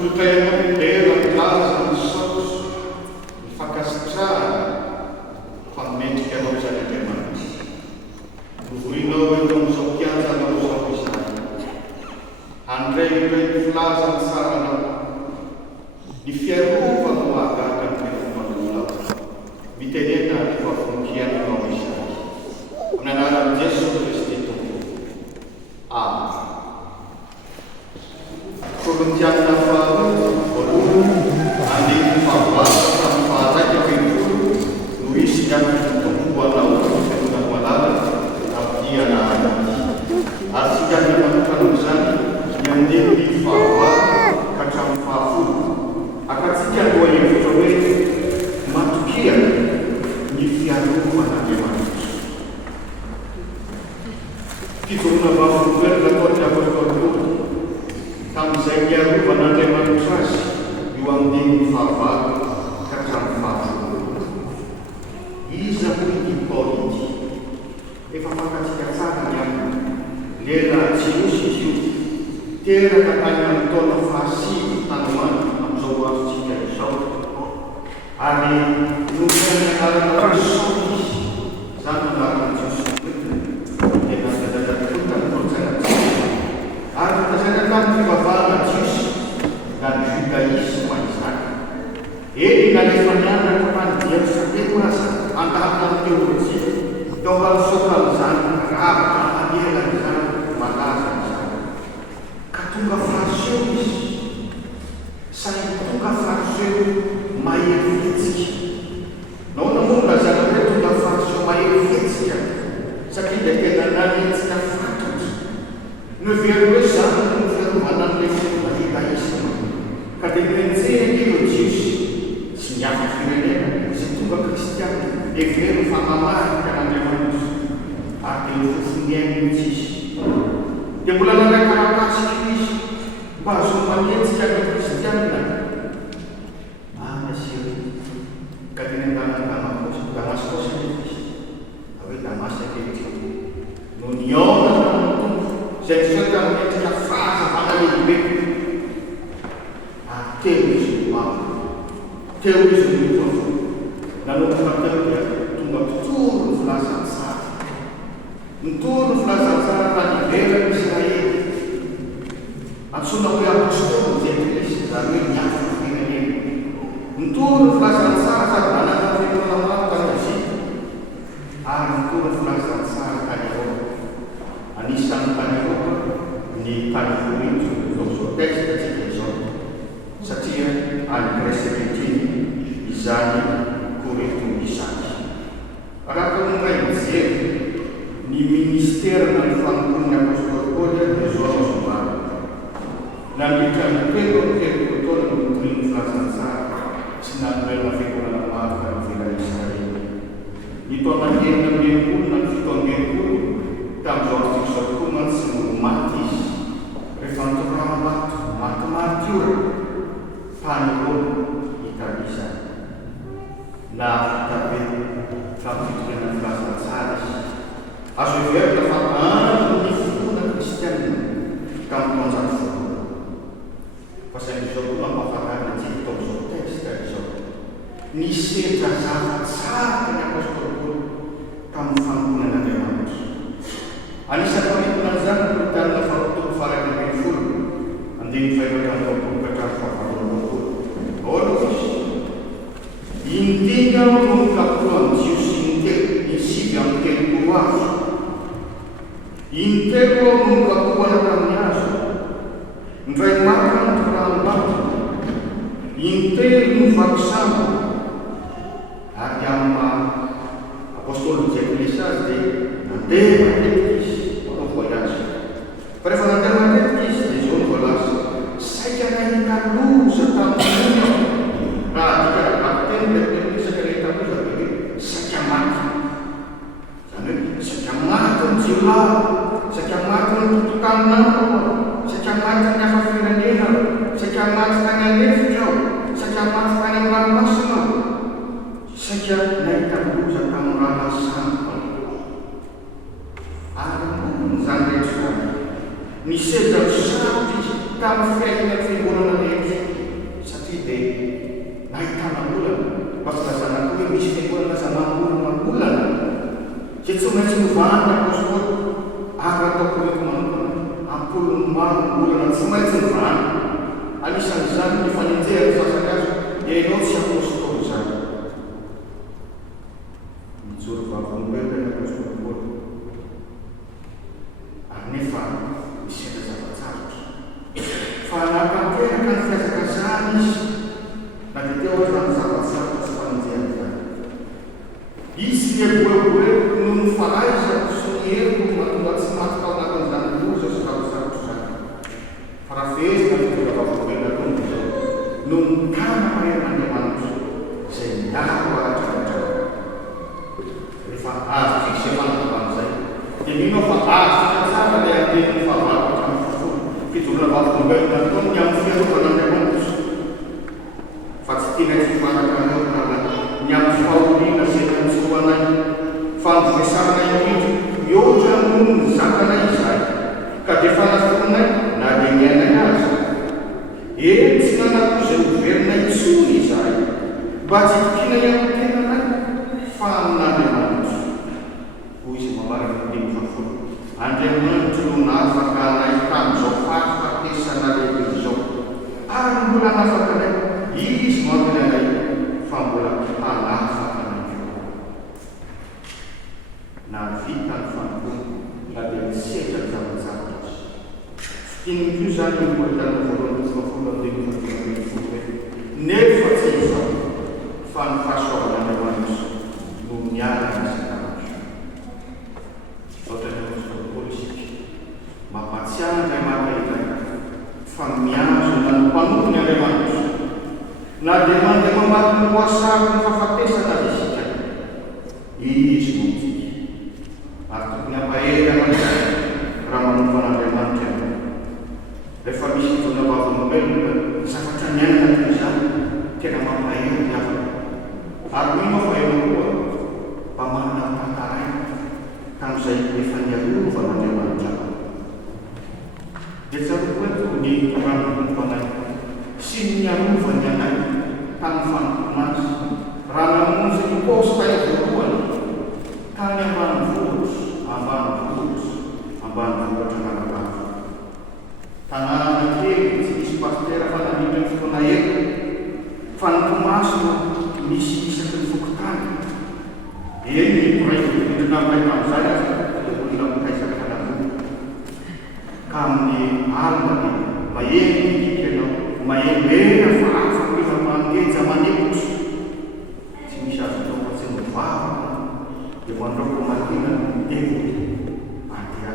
Tolotena dera milaza ny saosy mifakasitrahana fanomendrika anao izany Andriamanitra. Novorinao eto amin'izao kianja anao izao izany. Handray ireo ny filaza ny saranao, ny fiarovanao ahagaga ny fombanao. Mitenena ny fahafonkianao izany. Amin'ny anaran'i Jesosy Kristy Tompo. Amen. Korintiana voalohany andininy fahavalo tamin'ny faharaika ambin'ny folo no isy ny amin'ny fitomboanao fitondrana malala abdiana anaty. Ary tsy hiany manokana amin'izany ny andininy fahavalo ka hatramin'ny fahafolo. Akatsika mboa hevitra hoe matokia ny fiarovan'Andriamanitra. Fijoroana vaovolovelona ataon'ny apôstôly tamin'izay niarovana azy io amin'ny fahavalo ka hatramin'ny fahafolo. Iza moa ity Paoly ity? Efa fantatsika tsara ny aminy. Lela Jiosy izy io, teraka tany amin'ny taona fahasivy tanoany amin'izao azotsika izao. Ary nomen'ny anarana Saoly izy, izany anarana Jiosy tena dadadadakota ny tolotsaina. Ary tazana tamin'ny fivavahana Jiosy na ny judaisma izany. Eny nalefa nianatra mpandiany sateko aza andavina ny teolojia teo ambalosokalizany ravaka anela izany malaza izany. Ka tonga fariseo izy, saingy tonga fariseo mahery fihetsika. Nahoana moa lazana hoe tonga fariseo mahery fihetsika satria dia tena nanetsika fatotra. Novery hoe zany no fiarovana an'ilay fomba judaisma. Ka dia mirenjeny io Jiosy sy miafa firenena sy tonga kristiana every fahamarika n'Andriamanitra ary dia fofoniainy mihitsy izy. Dia mbola nanray karakasika izy mba azo manetsika ny kristiana. Asio ka dia nendana Damascus izy hoe Damasy akehitriny no niaona nanomtompo izay tsy tamin'endrika fahazavana lehibe. Teo izy teo izy nytofo nanomboka teo dia tonga totoro ny filazany tsara. Nitoro ny filazany tsara tany ivelany Israely. Antsoina hoe apôstôly zay Kristy izany hoe niafa firenena. Nitoro ny filazany tsara sady nanana firenena maro tany Ezipta. Ary nitoro ny filazany tsara tany Eropa. Anisan'ny tany Eropa ny tany Korinto zao texte tsika izao. Satria any Grèce Antiny izany Korinto izany. Araka ny ray mijery ny ministera na ny fanompoan'ny apôstôly Paoly dia zao azombarana. Nandritra ny telo taona no nitoriny ny filazany tsara sy nanomelona fiangonana maro ka ny ivelany Israely. Ny taona enina amby enimpolo na ny fito amby enimpolo tamin'izao artsika izao tokoa mantsy no maty izy. Rehefa nitorana maty martyra tany Roma Italia izany. Na vita be tamin'ny fitorana filazana tsara izy. Azo heverina fa andro ny finoana kristianina tamin'ny taonjato folo. Fa saingy izao koa mampahafantarina antsika tao izao texte izao. Nisedra zava tsara ny apôstôly Paoly tamin'ny fanomponan'Andriamanitra. Anisan'ny manintona an'izany ny Korintiana faharoapolo faraka ambin'ny folo andininy fahaefatra amby roapolo ka hatramin'ny fahavalo amby roapolo. Olo izy indinga no nikapohan'ny Jiosy ny sivy amin'ny telopolo azo. Intelo no nikapohana tamin'ny azo. Ndray maka no toranom-bato. Intelo no vakosambo. Ary amin'ny apôstôly Jean-Christ azy dia nandeha matetika izy manao voyage. Fa rehefa nandeha matetika izy dia izao no voalaza. Saika nahita loza tamin'ny raha dika akteny lehibe saika nahita loza dia saika maty. Zany hoe saika maty ny jiolao, saika maty ny totokaninao, saika maty ny hafa firenena, saika maty tany anefitra ao, saika maty tany amin'ny ranomasina ao. Saika nahita loza tamin'ny raha masambo. Ary moa zany rehetra zany. Nisedra sarotra izy tamin'ny fiainana fiangonana rehetra. ahitana olana basta zanako hoe misy fiangonana zanahorona olana zay tsy maintsy mivahana apôstôly ary ataoko reto manokana ampolony maro olana tsy maintsy mivahana anisan'izany ny fanenjehany sasany azo ianao tsy apôstôly zany mijoro vavolombelona ny apôstôly Paoly ary nefa misendra zavatsarotra fa nampateraka ny fiazakazany izy na dia teo azy ny zavatsarotra sy fanenjehany zany izy egoegoe no ny fahaiza sy ny hery mahatonga tsy maty tao anatin'izany loza sy zavatsarotra zany fa raha fehezina fitondra vavolombelona tonga zao no ny tana maheran'Andriamanitra izay miaro ahatratratra rehefa azo fisefanan'izay dia mino fa azo tsara ilay anteniny fahavalo hatramin'ny fofolo fitondrona vavolombelona tao ny amin'ny fiarovan'Andriamanitra fa tsy tena tsy fanakanaona ny amin'ny fahoriana izay nanjoanay fa mivesarana indrindra mihoatra noho ny zakanay izay ka dia fanafonay na dia miainay azy tsy nanako izay hoverina intsony izay mba tsy tokinay amin'ny tenanay fa amin'Andriamanitra hoy izy mamarana ny fafolo Andriamanitra no nafaka anay tamin'izao fahafatesana lehibe izao ary mbola nafaka anay izy mamina anay fa mbola hanafaka anay na vita ny fampony na dia misendra ny zavatsarotra azy tinyko zany mbolitana voalohany fafolo andiny fafolo hoe nefa tsy izao fa ny fahasoavan'Andriamanitra no miaraka isan-taranatra ohatrany apôstôly Paoly isika mampatsiahy Andriamanitra ilay fa miazo na ny mpanompo ny Andriamanitra na dia mandeha mamaky ny voasary ny fahafatesana azy isika izy no tsika ary tokony ampahery anay raha manompan'Andriamanitra rehefa misy fitondra vavolombelona zavatra miainana toy izany tena mampahery ny afaka ary mino fa eo koa mba manana ny tantaray tamin'izay efa niarovana dia tsaroko eto ny ranonompanay sy ny niarovany anay tamin'ny fanomponazy raha namonjy ny posta voalohany tany ambanivohitra nanabava tanàna kely tsy misy pastera fa nanindra ny fotoana eto fa ny Tomasy no misy isaky ny fokotany eny ray indrina aminay tamin'izay azy dia olona mikaisaka fanavona ka amin'ny alina dia maheny ikika ianao mahembena fa afaka efa mangeja manekotry tsy misy azo atao fa tsy mivavaka dia mandraoko matina devoly andia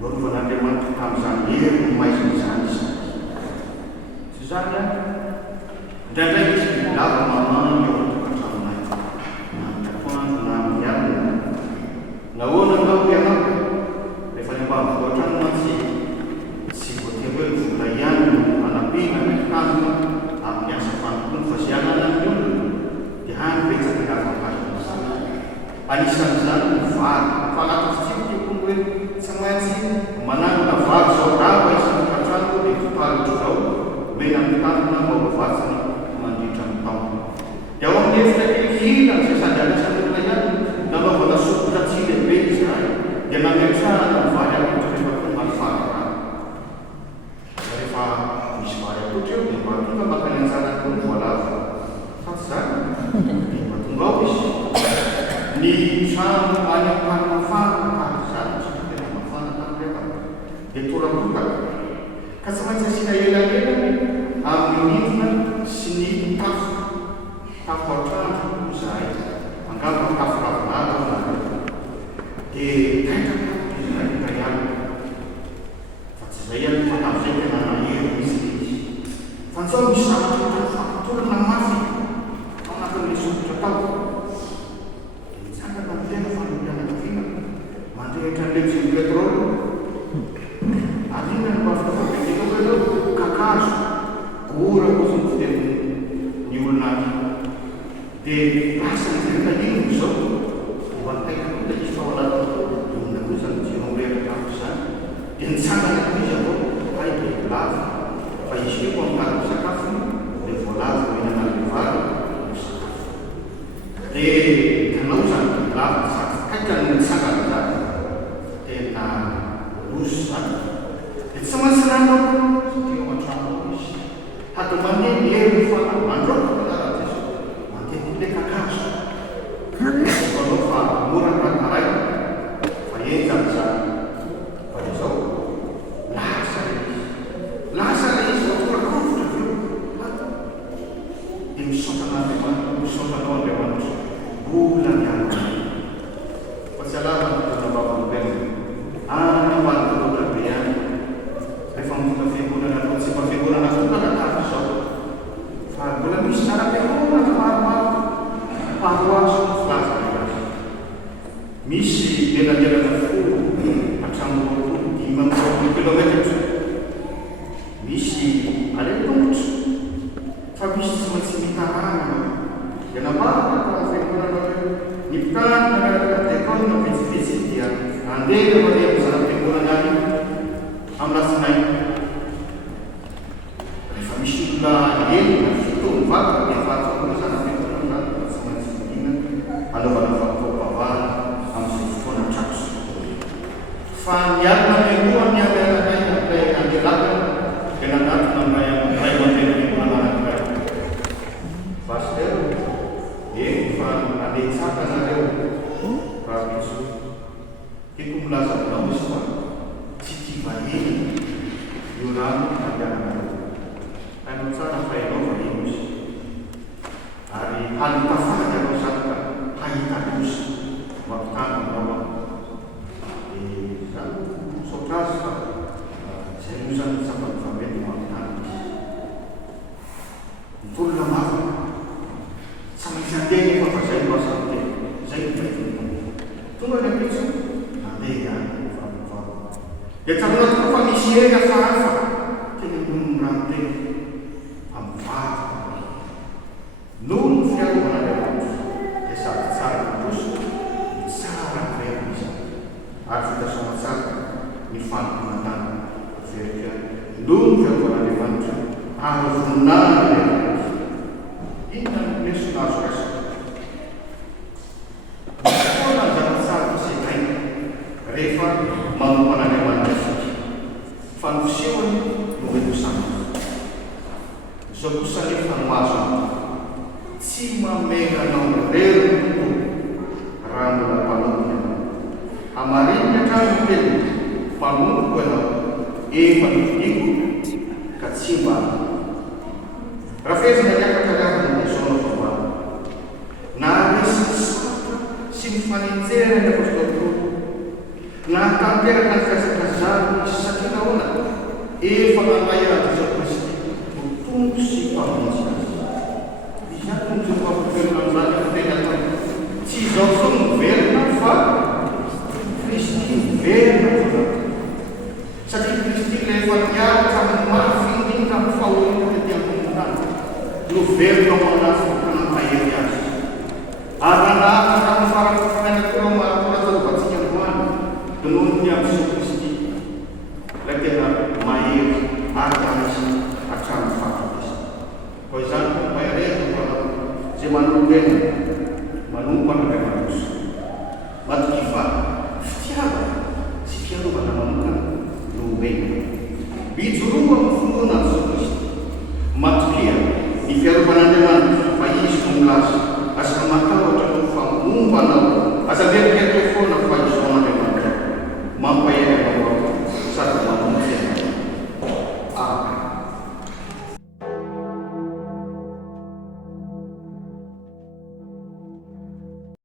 naovan'Andriamanitra tamin'izany hery no maizan'izany izy tsy zany a indraindray misy bilava mamany eo atokantramonay na amin'ny atoandro na amin'ny alina nahoana angao ianao rehefa ny ambanivohitra any mantsy tsy voatery hoe vola ihany no anampiana mitanjona amin'ny asa fanompony fa zay ananany olona dia hany betsaka ny avangasina anisan'izany ny vary fa anatin'izitsika tokony hoe tsy maintsy manangona vary zao rava isan'ny katrano dia totalitra zao mena mitandrona mba hovatsany mandritra amin'ny taona dia ao amin'ny efitra kelikely izay sady anisan'ny olona ihany nanaovana sokotra tsy lehibe izy raha dia nametrahana ny vary akotra rehefa tonga ny faritra rehefa misy vary akotra eo dia mba tonga maka ny anjanany koa ny voalava fa tsy zany dia mba tonga ao izy ny trano any amin'ny mafana ary zany tsy tena mafana tamin'ireka dia torapotaka ka tsy maintsy asiana elaelany amin'ny nidina sy ny tafo atrano zahay angamba tafo ravinala dia taitaka izay iray alina fa tsy zay ihany fa tamin'izay tena nahery izy fa ntsao misy zavatra ohatrany fampitolana mafy anatin'ilay sokotra tao tsangana ny tena fanompianakaviana mandrehitra an'ilay jiro petrôly alina ny mafafabeteka hoe kakazo gora kosa ny fiteny ny olona any dia lasa ny ino izao ho antaika koa izy fa ao anaty olona kosa ny jiro mirehitra tamin'izany dia nitsangana koa izy avao ay dia lava fa izy eo amin'ny sakafony dia voalava mihinana ny vary Kalau usah kacang sangat besar, tentang urusan. Sama senang setiap macam hatu mandi dia berfaham mandor kepada Yesus, makin dia kakak. Kalau faham murah dan lain, saya jangan pada so, Lazarus waktu berkata, im sotana dewan, bulan yang pasalamat kepada Bapa Ben, anak kepada dia. Reform figura na si figura na kung nakataso fa wala mo sana pero na parwa sa class misi nila na fu at sa mga imam kilometers misi ale tungkol fa misi sa simitahan kenapa para figura na nipkan na tekon na visit dia ande na dia sa figura na Amlas naik reformasi lah ini itu fakta yang fakta perusahaan itu kan semua sebagainya ada pada fakta bahwa amsi pun acak fan yang menguatnya dengan yang dilakukan dengan nama yang menjadi mana pasti ini fan ada catat ada praktisi itu mulai dari semua Bagi Yuran dan dan sana faedo bagi hari antafah yang usahkan haitanus waktu bahwa di sotras saya usah sampai sampai waktu itu lama sampai sendiri apa saya pasal saya tunggu ada itu nanti ya ya karena itu famisia yang faham kini belum berarti faham nun fial mana ya saat terus saran yang bisa arti tersama saat nifan mantan sehingga nun fial mana harus benar ini kan nasional sukses orang jangan saat sih lain Reva mau mana Fanfusiwan begitu sama. Sokusali fanwaso. Sima mega nomor reru rambut panunya. Amarinnya kan pil panun kuela. Panuiku katsiba. Rafes naga katakan di sono kawan. Naris simfanizera da postotru. Na kampera kan kasar sakit awalnya. Fanamaya di Kristi untuk si pamisa. Bisa untuk berkenalan dengan si Johnson vernafa Kristi vernafa. Sakit Kristi levelnya sangat maafin tingkat faul yang kemudian. Lu vernafa dengan kayaknya. Anak-anak akan farang dengan rumah atau pasti Tuhan tentunya Kristi. Lagi main akan faktis. Koisan pembayaran kepada si manusia manusia batu kifa siapa siapa pada manusia luben bijuru mengfunguna solusi matukia di fiaru panandeman payis kumlas asal mata waktu fang mumpanau asal dia telefon na payis